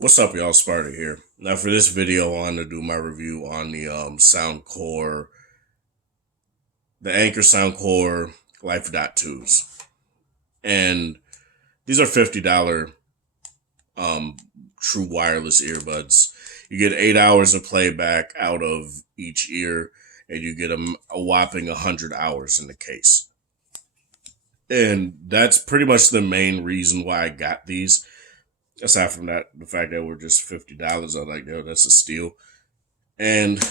What's up, y'all? Sparta here. Now, for this video, I want to do my review on the Soundcore, the Anker Soundcore Life Dot 2s. And these are $50 um, true wireless earbuds. You get 8 hours of playback out of each ear, and you get a whopping 100 hours in the case. And that's pretty much the main reason why I got these. Aside from that, the fact that we're just $50, I'm like, yo, that's a steal. And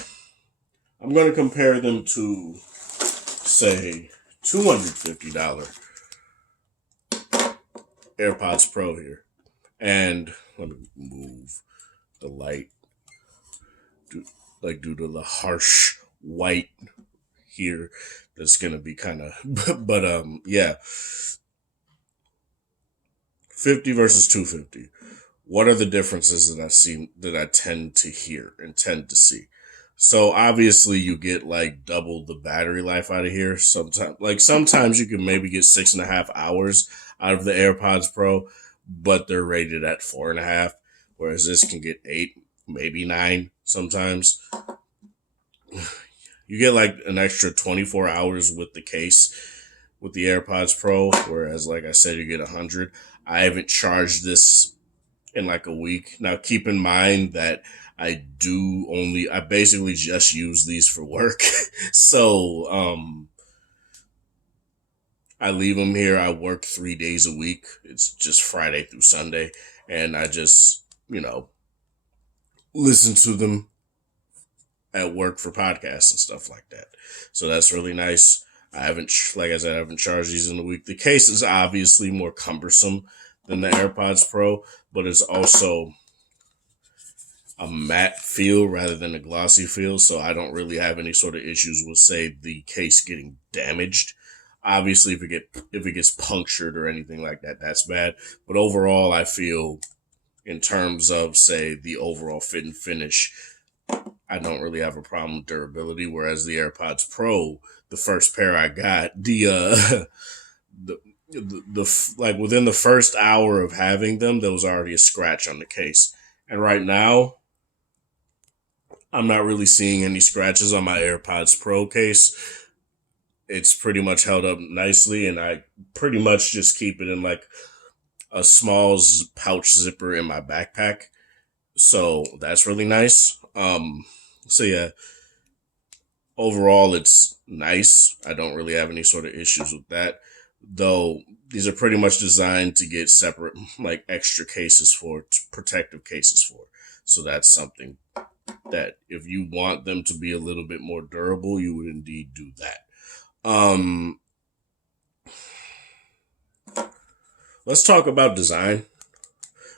I'm going to compare them to, say, $250 AirPods Pro here. And let me move the light, due to the harsh white here. That's going to be kind of, but yeah. 50 versus 250. What are the differences that I tend to hear and tend to see? So obviously you get like double the battery life out of here. Sometimes you can maybe get 6.5 hours out of the AirPods Pro, but they're rated at 4.5, whereas this can get 8, maybe 9 sometimes. You get like an extra 24 hours with the case with the AirPods Pro, whereas like I said, you get 100. I haven't charged this in like a week. Now keep in mind that I basically just use these for work. So, I leave them here. I work 3 days a week. It's just Friday through Sunday. And I just, listen to them at work for podcasts and stuff like that. So that's really nice. Like I said, I haven't charged these in a week. The case is obviously more cumbersome than the AirPods Pro, but it's also a matte feel rather than a glossy feel. So I don't really have any sort of issues with, say, the case getting damaged. Obviously, if it gets punctured or anything like that, that's bad. But overall, I feel in terms of, say, the overall fit and finish, I don't really have a problem with durability. Whereas the AirPods Pro, the first pair I got, like within the first hour of having them, there was already a scratch on the case. And right now, I'm not really seeing any scratches on my AirPods Pro case. It's pretty much held up nicely, and I pretty much just keep it in like a small pouch zipper in my backpack. So that's really nice. So yeah, overall it's nice. I don't really have any sort of issues with that. Though these are pretty much designed to get separate, like extra cases for, protective cases for. So that's something that if you want them to be a little bit more durable, you would indeed do that. Let's talk about design.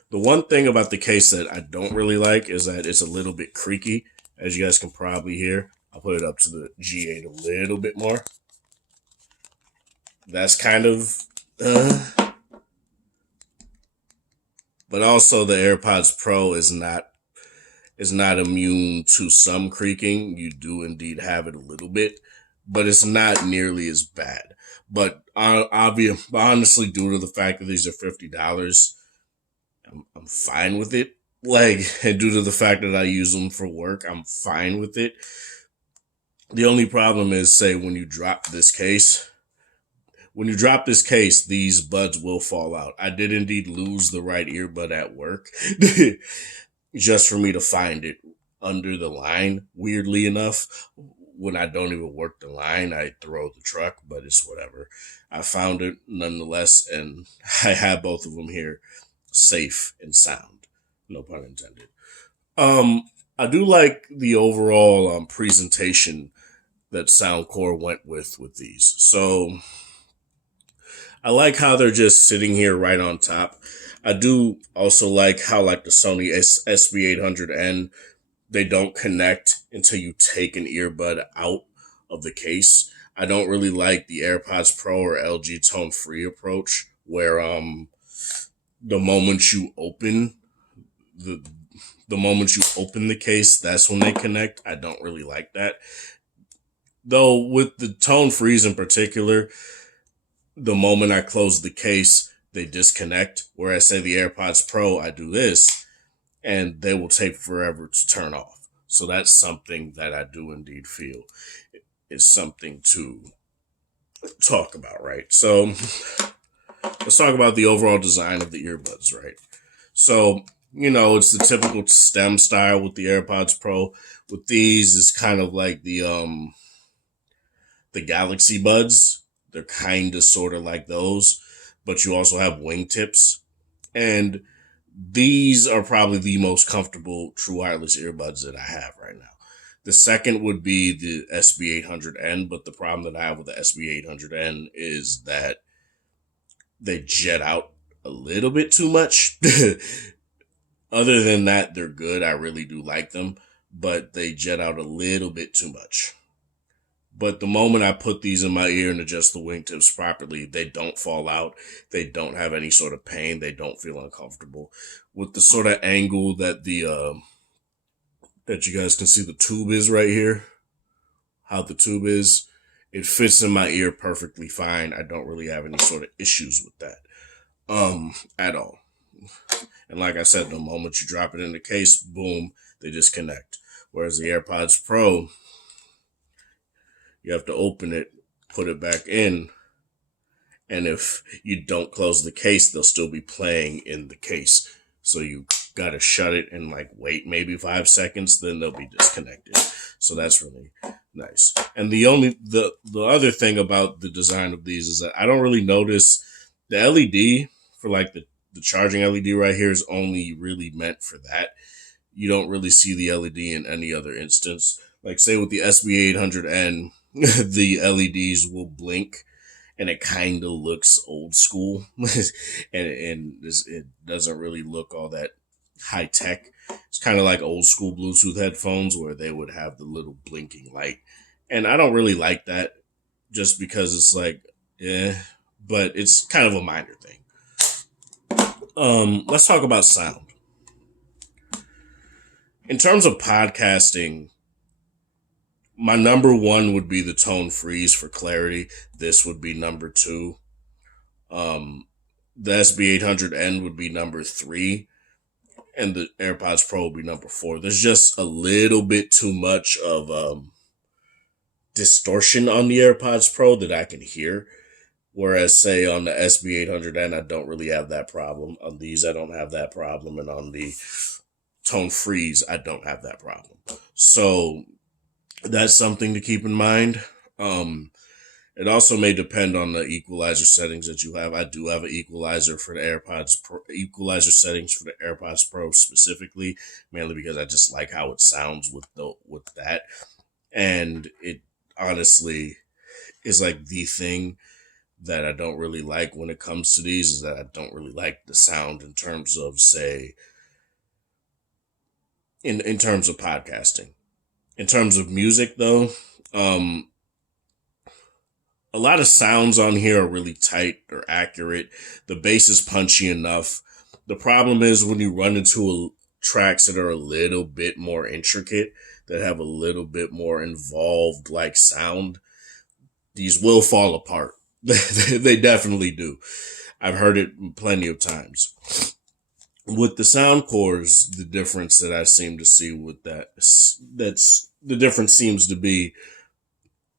The one thing about the case that I don't really like is that it's a little bit creaky, as you guys can probably hear. I'll put it up to the G8 a little bit more. That's kind of, but also the AirPods Pro is not immune to some creaking. You do indeed have it a little bit, but it's not nearly as bad. But honestly, due to the fact that these are $50, I'm fine with it. And due to the fact that I use them for work, I'm fine with it. The only problem is, say, when you drop this case, these buds will fall out. I did indeed lose the right earbud at work just for me to find it under the line. Weirdly enough, when I don't even work the line, I throw the truck, but it's whatever. I found it nonetheless, and I have both of them here, safe and sound. No pun intended. I do like the overall presentation that Soundcore went with these. So I like how they're just sitting here right on top. I do also like how, like the Sony SB800N, they don't connect until you take an earbud out of the case. I don't really like the AirPods Pro or LG Tone Free approach, where the moment you open the case, that's when they connect. I don't really like that. Though with the Tone Frees in particular, the moment I close the case, they disconnect. Whereas, say, the AirPods Pro, I do this, and they will take forever to turn off. So that's something that I do indeed feel is something to talk about, right? So let's talk about the overall design of the earbuds, right? So, it's the typical stem style with the AirPods Pro. With these, it's kind of like the Galaxy Buds. They're kind of sort of like those, but you also have wingtips. And these are probably the most comfortable true wireless earbuds that I have right now. The second would be the SB800N, but the problem that I have with the SB800N is that they jet out a little bit too much. Other than that, they're good. I really do like them, but they jet out a little bit too much. But the moment I put these in my ear and adjust the wingtips properly, they don't fall out. They don't have any sort of pain. They don't feel uncomfortable. With the sort of angle that that you guys can see the tube is right here, how the tube is, it fits in my ear perfectly fine. I don't really have any sort of issues with that at all. And like I said, the moment you drop it in the case, boom, they disconnect. Whereas the AirPods Pro, you have to open it, put it back in, and if you don't close the case, they'll still be playing in the case. So you gotta shut it and like wait maybe 5 seconds, then they'll be disconnected. So that's really nice. And the other thing about the design of these is that I don't really notice the LED for like the charging LED right here is only really meant for that. You don't really see the LED in any other instance. Like say with the SB800N, the LEDs will blink and it kind of looks old school and it doesn't really look all that high tech. It's kind of like old school Bluetooth headphones where they would have the little blinking light. And I don't really like that just because it's like, but it's kind of a minor thing. Let's talk about sound. In terms of podcasting, my number one would be the tone freeze for clarity. This would be number two. The SB800N would be number three. And the AirPods Pro would be number four. There's just a little bit too much of distortion on the AirPods Pro that I can hear. Whereas, say, on the SB800N, I don't really have that problem. On these, I don't have that problem. And on the tone freeze, I don't have that problem. So that's something to keep in mind. It also may depend on the equalizer settings that you have. I do have an equalizer for the AirPods Pro, equalizer settings for the AirPods Pro specifically, mainly because I just like how it sounds with that. And it honestly is like the thing that I don't really like when it comes to these is that I don't really like the sound in terms of, say, in terms of podcasting. In terms of music, though, a lot of sounds on here are really tight or accurate. The bass is punchy enough. The problem is when you run into tracks that are a little bit more intricate, that have a little bit more involved like sound, these will fall apart. They definitely do. I've heard it plenty of times. With the Soundcores, the difference that I seem to see with that's the difference seems to be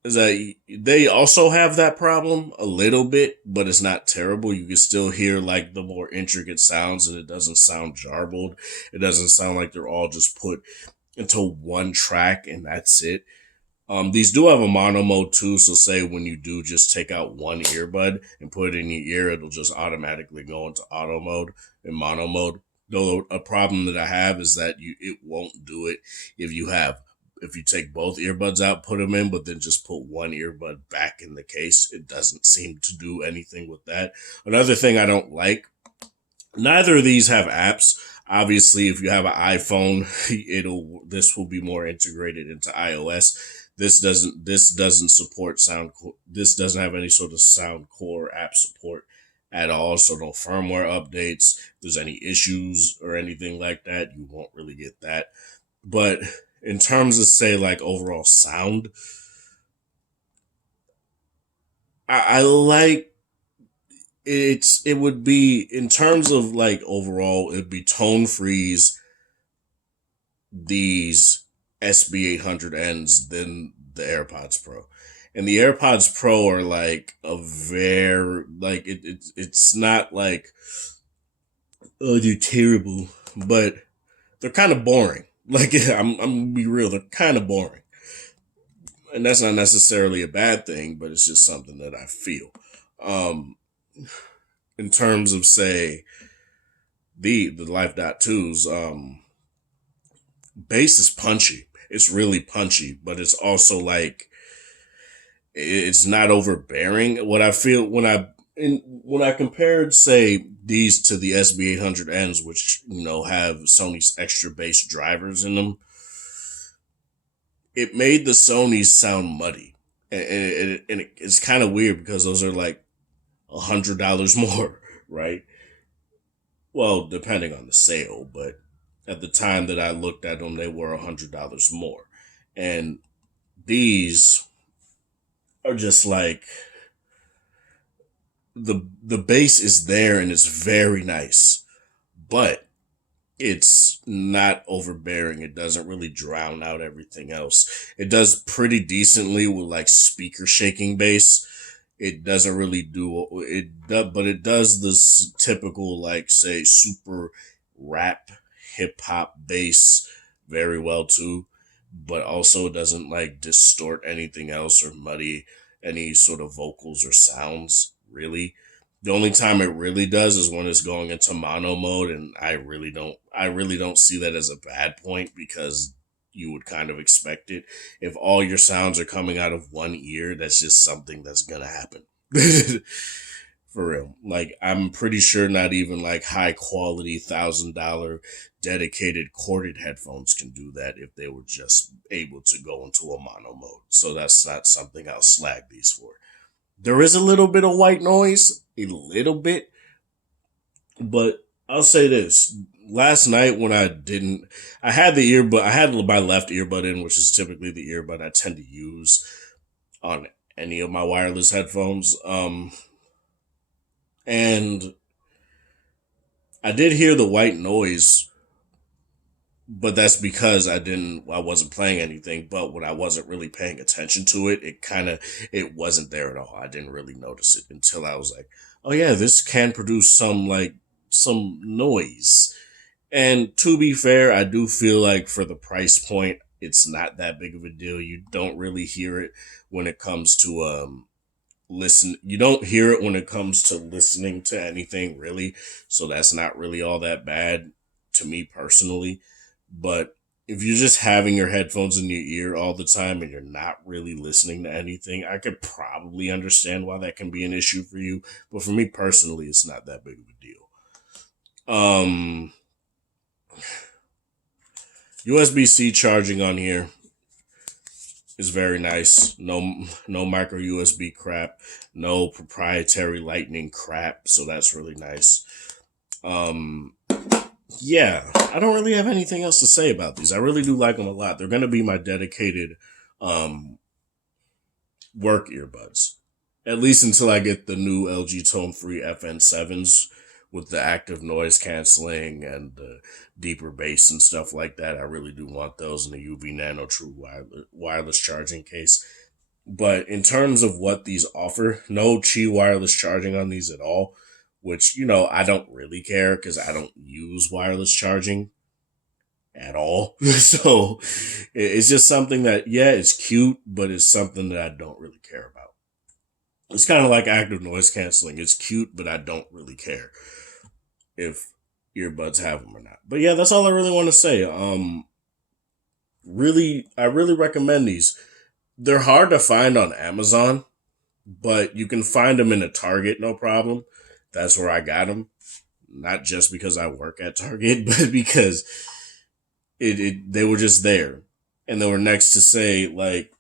is that they also have that problem a little bit, but it's not terrible. You can still hear like the more intricate sounds and it doesn't sound jarbled. It doesn't sound like they're all just put into one track and that's it. These do have a mono mode too, so say when you do just take out one earbud and put it in your ear, it'll just automatically go into auto mode and mono mode. Though a problem that I have is that it won't do it if you take both earbuds out, put them in, but then just put one earbud back in the case. It doesn't seem to do anything with that. Another thing I don't like, neither of these have apps. Obviously, if you have an iPhone, this will be more integrated into iOS. This doesn't support Soundcore. This doesn't have any sort of Soundcore app support at all. So no firmware updates. If there's any issues or anything like that, you won't really get that. But in terms of, say, like overall sound, I like it would be in terms of like overall, it'd be tone freeze these SB800Ns than the AirPods Pro. And the AirPods Pro are like a very like it's not like, oh, they're terrible, but they're kind of boring. Like I'm gonna be real, they're kind of boring, and that's not necessarily a bad thing, but it's just something that I feel. Um, in terms of say the Life Dot Twos, bass is punchy. It's really punchy, but it's also like it's not overbearing. What I feel when I compared say these to the SB800Ns, which have Sony's extra bass drivers in them, it made the Sony's sound muddy, and it's kind of weird because those are like $100 more, right? Well, depending on the sale, but at the time that I looked at them, they were $100 more, and these are just like the bass is there and it's very nice, but it's not overbearing. It doesn't really drown out everything else. It does pretty decently with like speaker shaking bass. It doesn't really do but it does this typical like say super rap hip hop bass very well too, but also doesn't like distort anything else or muddy any sort of vocals or sounds really. The only time it really does is when it's going into mono mode, and I really don't see that as a bad point because you would kind of expect it. If all your sounds are coming out of one ear, that's just something that's gonna happen. For real. Like I'm pretty sure not even like high quality $1,000 dedicated corded headphones can do that if they were just able to go into a mono mode. So that's not something I'll slag these for. There is a little bit of white noise, a little bit, but I'll say this. Last night when I had I had my left earbud in, which is typically the earbud I tend to use on any of my wireless headphones. And I did hear the white noise, but that's because I wasn't playing anything. But when I wasn't really paying attention to it, it wasn't there at all. I didn't really notice it until I was like, oh yeah, this can produce some noise. And to be fair, I do feel like for the price point, it's not that big of a deal. You don't really hear it when it comes to you don't hear it when it comes to listening to anything really, so that's not really all that bad to me personally. But if you're just having your headphones in your ear all the time and you're not really listening to anything, I could probably understand why that can be an issue for you, but for me personally it's not that big of a deal. USB-C charging on here is very nice. No micro USB crap, no proprietary lightning crap, so that's really nice. Yeah, I don't really have anything else to say about these. I really do like them a lot. They're going to be my dedicated work earbuds, at least until I get the new LG Tone Free FN7s with the active noise canceling and the deeper bass and stuff like that. I really do want those in the UV Nano True wireless charging case. But in terms of what these offer, no Qi wireless charging on these at all, which, I don't really care because I don't use wireless charging at all. So it's just something that, yeah, it's cute, but it's something that I don't really care about. It's kind of like active noise canceling. It's cute, but I don't really care if earbuds have them or not. But yeah, that's all I really want to say. I really recommend these. They're hard to find on Amazon, but you can find them in a Target, no problem. That's where I got them. Not just because I work at Target, but because they were just there. And they were next to say, like,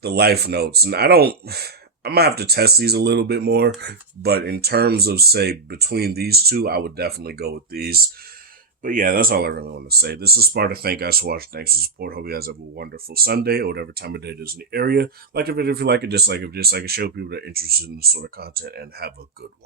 the life notes. And I'm gonna have to test these a little bit more, but in terms of say between these two, I would definitely go with these. But yeah, that's all I really want to say. This is Sparta. Thank you guys for watching. Thanks for support. Hope you guys have a wonderful Sunday or whatever time of day it is in the area. Like the video if you like it, dislike it, show people that are interested in this sort of content, and have a good one.